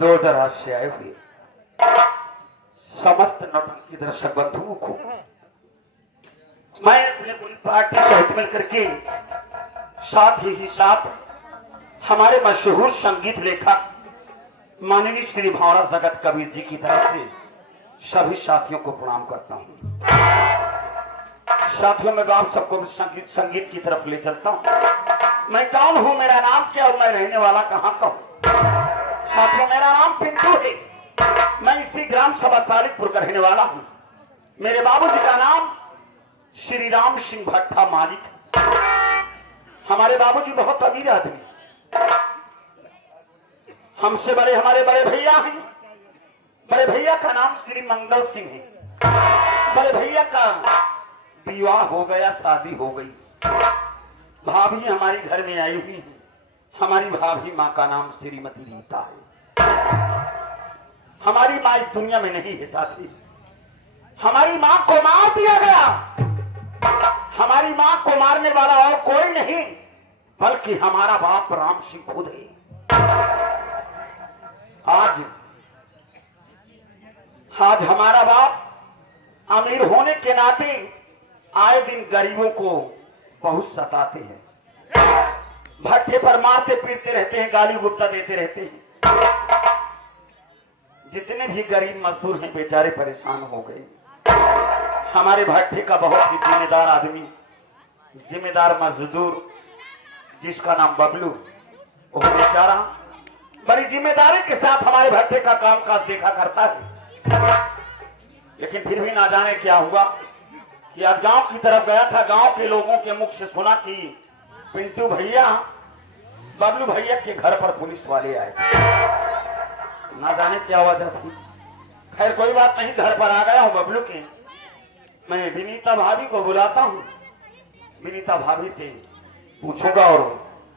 दूर दराज से आए हुए समस्त नौटंकी दर्शक बंधुओं को मैं अपने पूरी पार्टी सहित मिलकर के साथ ही साथ हमारे मशहूर संगीत लेखक माननीय श्री भावरा जगत कबीर जी की तरफ से सभी साथियों को प्रणाम करता हूं। साथियों में आप सबको संगीत की तरफ ले चलता हूं। मैं कौन हूं, मेरा नाम क्या और मैं रहने वाला कहां का हूं। साथियों, मेरा नाम पिंटू है। मैं इसी ग्राम सभा सालिकपुर का रहने वाला हूं। मेरे बाबूजी का नाम श्री राम सिंह भट्टा मालिक। हमारे बाबूजी बहुत अमीर आदमी, हमसे बड़े हमारे बड़े भैया हैं। बड़े भैया का नाम श्री मंगल सिंह है। बड़े भैया का विवाह हो गया, शादी हो गई। भाभी हमारी घर में आई हुई है। हमारी भाभी माँ का नाम श्रीमती रीता है। हमारी माँ इस दुनिया में नहीं है साथी। हमारी माँ को मार दिया गया। हमारी माँ को मारने वाला और कोई नहीं बल्कि हमारा बाप राम सिंह खुद है। आज हमारा बाप अमीर होने के नाते आए दिन गरीबों को बहुत सताते हैं, भट्टे पर मारते पीटते रहते हैं, गाली गुप्ता देते रहते हैं। जितने भी गरीब मजदूर हैं बेचारे परेशान हो गए। हमारे भट्टे का बहुत ही जिम्मेदार आदमी, जिम्मेदार मजदूर जिसका नाम बबलू, वो बेचारा बड़ी जिम्मेदारी के साथ हमारे भट्टे का कामकाज देखा करता है। लेकिन फिर भी ना जाने क्या हुआ कि आज गांव की तरफ गया था। गांव के लोगों के मुख से सुना कि पिंटू भैया, बबलू भैया के घर पर पुलिस वाले आए। ना जाने क्या वजह थी। खैर कोई बात नहीं, घर पर आ गया हूं बबलू के। मैं विनीता भाभी को बुलाता हूं। विनीता भाभी से पूछूंगा और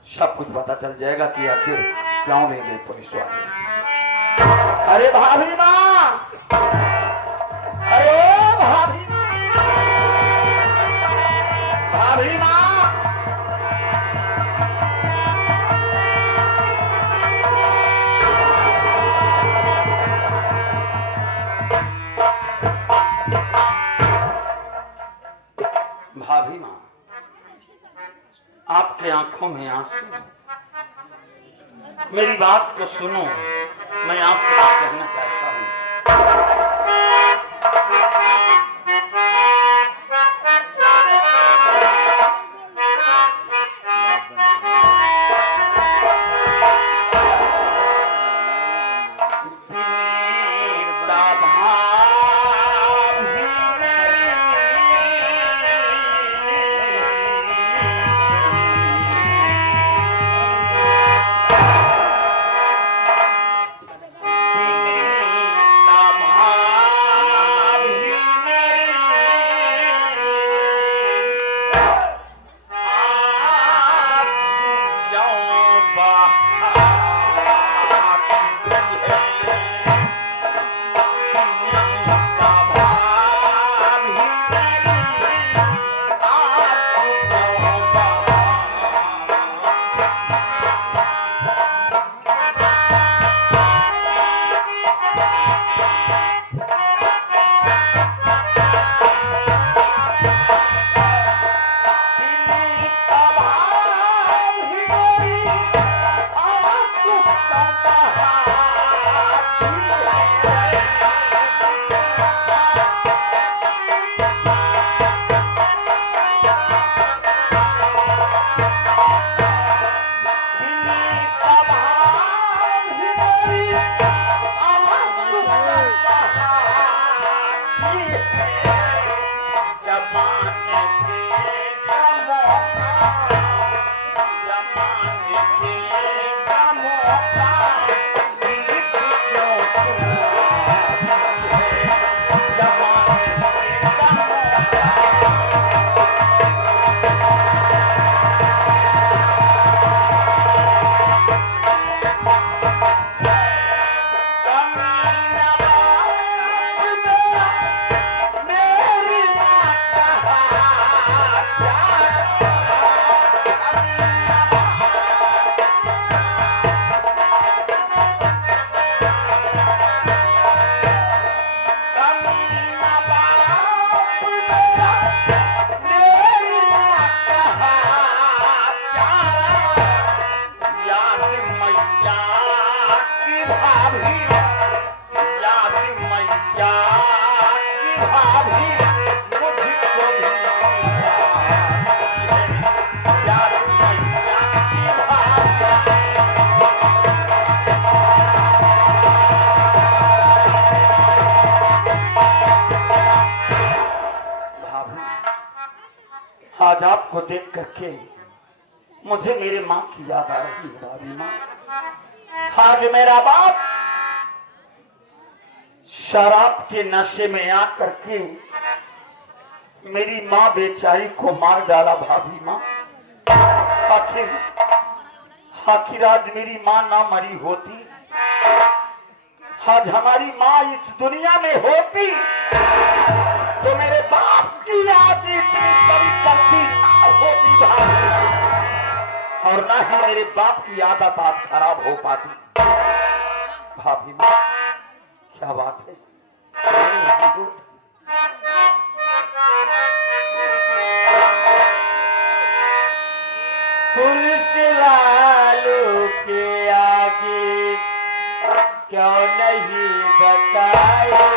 सब कुछ पता चल जाएगा कि आखिर क्यों ले गए पुलिस वाले। अरे भाभी माँ, अरे भाभी, भाभी माँ, भाभी माँ, आपके आंखों में आंसू। मेरी बात को सुनो, मैं आपसे बात कहना चाहता हूँ। आपको देख करके मुझे मेरे माँ की याद आ रही है भाभी माँ। आज मेरा बाप शराब के नशे में आकर के मेरी माँ बेचारी को मार डाला भाभी माँ। आखिर आखिर आज मेरी माँ ना मरी होती, आज हमारी माँ इस दुनिया में होती तो मेरे बाप की आज इतनी बड़ी गलती ना होती भाभी, और ना ही मेरे बाप की आदत आज खराब हो पाती। भाभी माँ क्या बात है। पुलिस वालों के आगे क्यों नहीं बताए,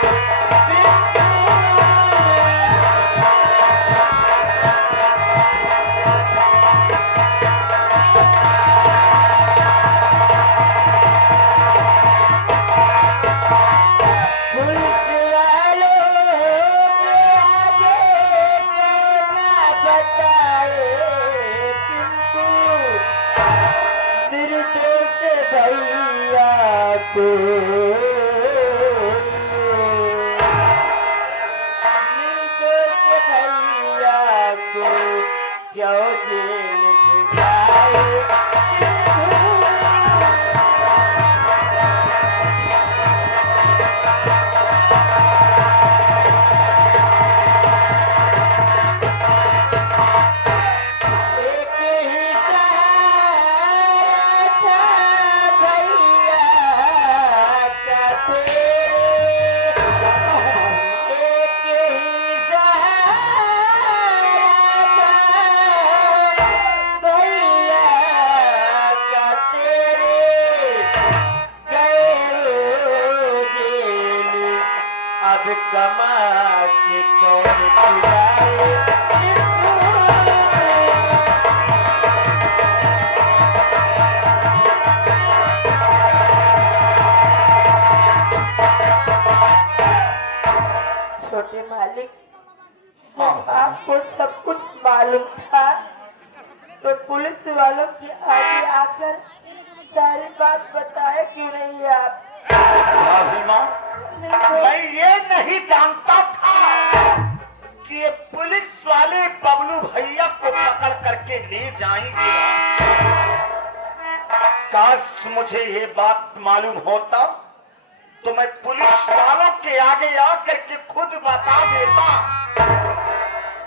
कमा के कौन खिलाए। छोटे मालिक, जब आपको सब कुछ मालूम था तो पुलिस वालों के आगे आकर सारी बात बताए क्यों नहीं आप? भाभी माँ, मैं ये नहीं जानता था कि ये पुलिस वाले बबलू भैया को पकड़ करके ले जाएंगे। काश मुझे ये बात मालूम होता तो मैं पुलिस वालों के आगे आकर के खुद बता देता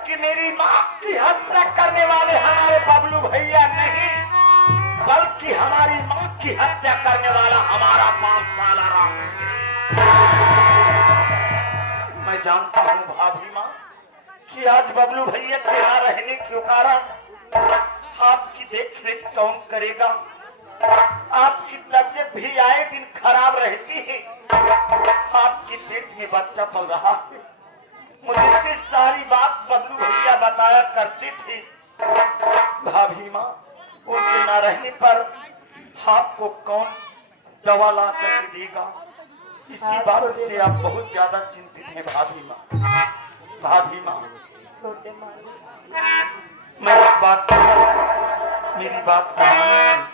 कि मेरी माँ की हत्या करने वाले हमारे बबलू भैया नहीं, बल्कि हमारी माँ की हत्या करने वाला हमारा 5 साला राम। मैं जानता हूँ भाभी माँ कि आज बबलू भैया के ना रहने के कारण आपकी देख रेख कौन करेगा। आपकी तबीयत भी आए दिन खराब रहती है, आपके पेट में बच्चा पल रहा है। मुझे से सारी बात बबलू भैया बताया करते थे। भाभी माँ, उनके न रहने पर आपको कौन दवा ला कर देगा, इसी बात से आप बहुत ज्यादा चिंतित हैं भाभी माँ। भाभी माँ, छोटे मालिक, मैं एक बात मेरी बात मानिए।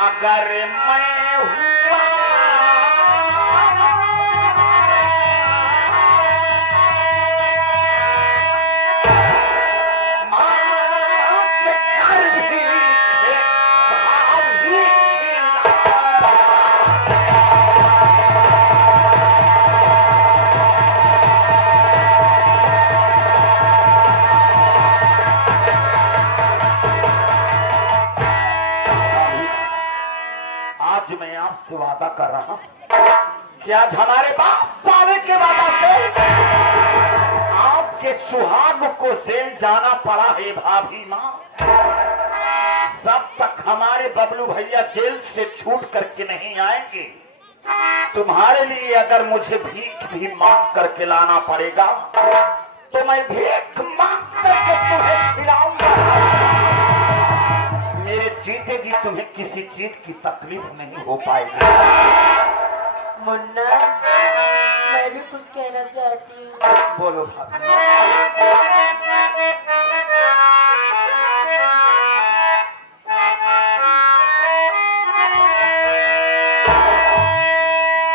अगर मैं हुआ माँ के घर भी भाभी खिला कि आज हमारे बाप साले के वादा से आपके सुहाग को जेल जाना पड़ा है भाभी माँ। जब तक हमारे बबलू भैया जेल से छूट करके नहीं आएंगे, तुम्हारे लिए अगर मुझे भीख भी मांग करके लाना पड़ेगा तो मैं भीख मांग करके तुम्हें खिलाऊंगा। मेरे जीते जी तुम्हें किसी चीज की तकलीफ नहीं हो पाएगी। मुन्ना, मैं भी कुछ कहना चाहती हूँ। बोलो भाभी।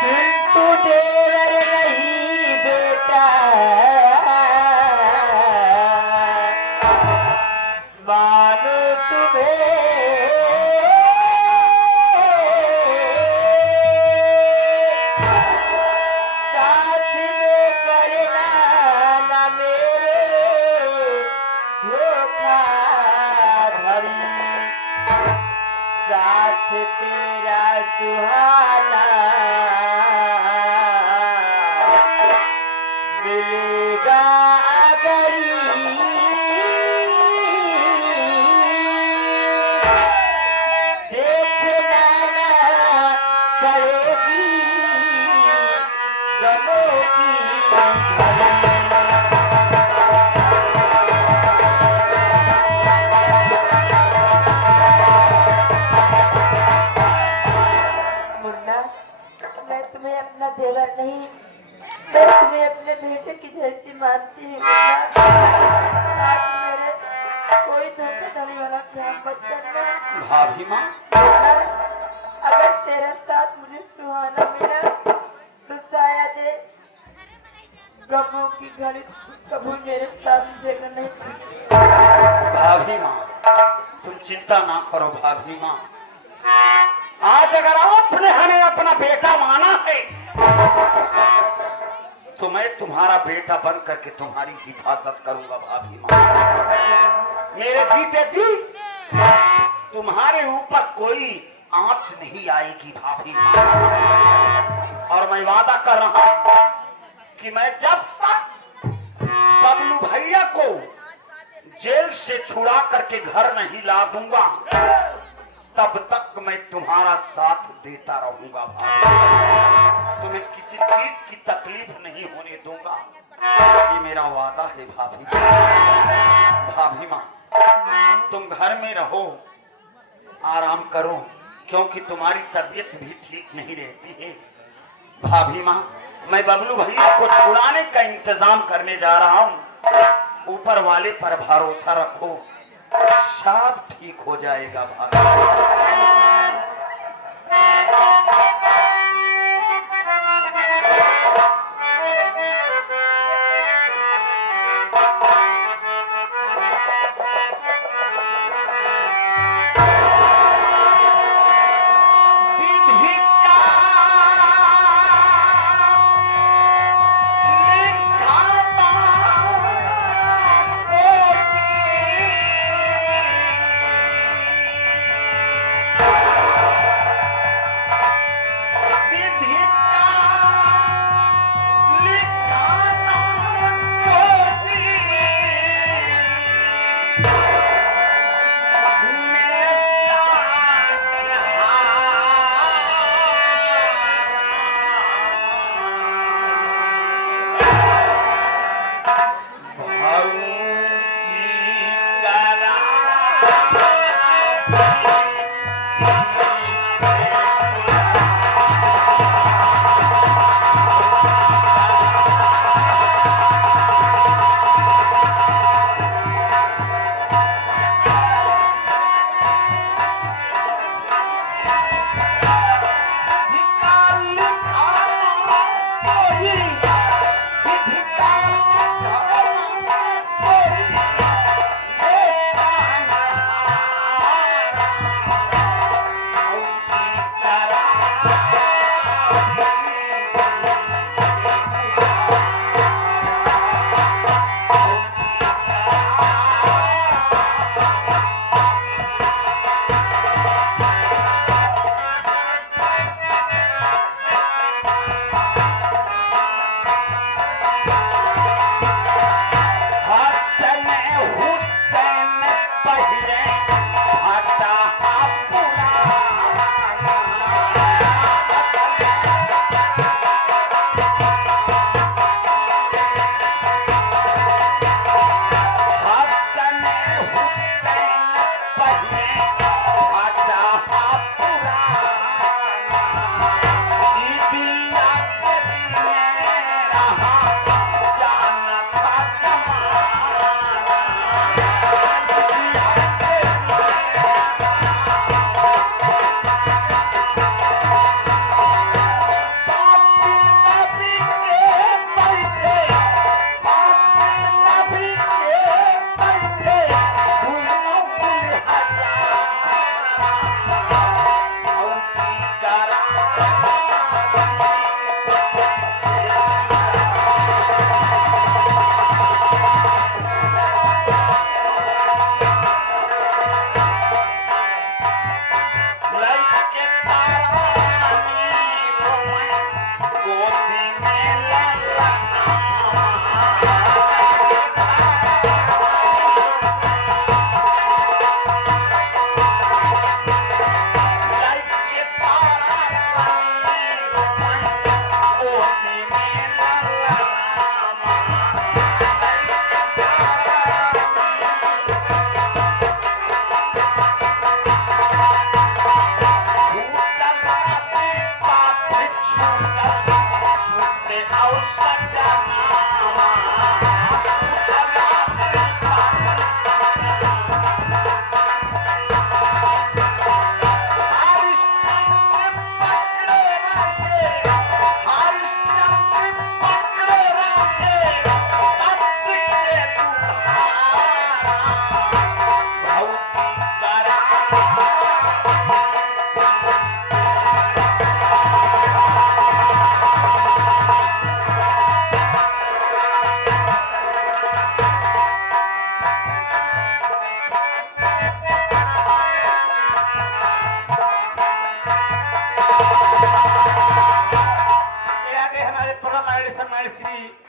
किंतु देवर नहीं बेटा, मानो तुम्हें साथ में करना न मेरे धोखा धड़ी, साथ तेरा सुहाना मिलेगा अगर देखना ना करेगी गमों की मुन्ना, मैं तुम्हें अपना देवर नहीं, मैं तुम्हें अपने बेटे की जैसी मानती हूँ। मुन्ना, आज मेरे कोई धोखाधड़ी वाला काम मत करना। भाभी माँ, मुन्ना, अगर तेरे साथ मुझे सुहाना मिला तो शायद ये गमों की घड़ी कभी मेरे साथ देखा नहीं पड़ेगी। भाभी माँ, तुम चिंता ना करो भाभी माँ। आज अगर आपने हमें अपना बेटा माना है तो मैं तुम्हारा बेटा बन करके तुम्हारी हिफाजत करूंगा भाभी माँ। मेरे जीते जी तुम्हारे ऊपर कोई आंच नहीं आएगी भाभी माँ। और मैं वादा कर रहा हूं कि मैं जब तक बबलू भैया को जेल से छुड़ा करके घर नहीं ला दूंगा तब तक मैं तुम्हारा साथ देता रहूंगा भाभी। तुम्हें किसी चीज की तकलीफ नहीं होने दूंगा, ये मेरा वादा है भाभी। भाभी माँ, तुम घर में रहो, आराम करो, क्योंकि तुम्हारी तबीयत भी ठीक नहीं रहती है। भाभी माँ, मैं बबलू भैया को छुड़ाने का इंतजाम करने जा रहा हूँ। ऊपर वाले पर भरोसा रखो, सब ठीक हो जाएगा भाभी। विधि का लिखाता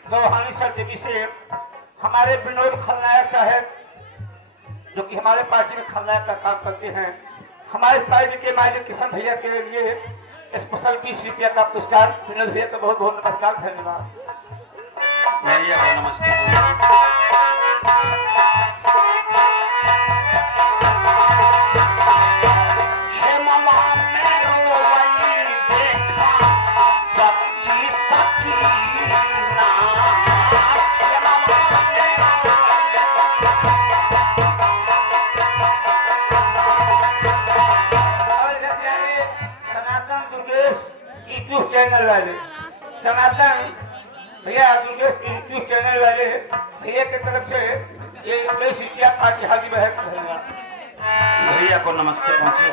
गौहानी सरदेवी से हमारे विनोद खलनायक साहब जो कि हमारे पार्टी में खलनायक का काम करते हैं, हमारे पार्टी के मालिक किशन भैया के लिए स्पेशल 20 रुपया का पुरस्कार। विनोद भैया का बहुत बहुत नमस्कार, धन्यवाद भैया को नमस्कार। यूट्यूब चैनल वाले सनातन भैया दुर्गेश यूट्यूब चैनल वाले भैया की तरफ से ये 20 रुपया पार्टी हाजी बहन, धन्यवाद भैया को नमस्ते पहुंचे।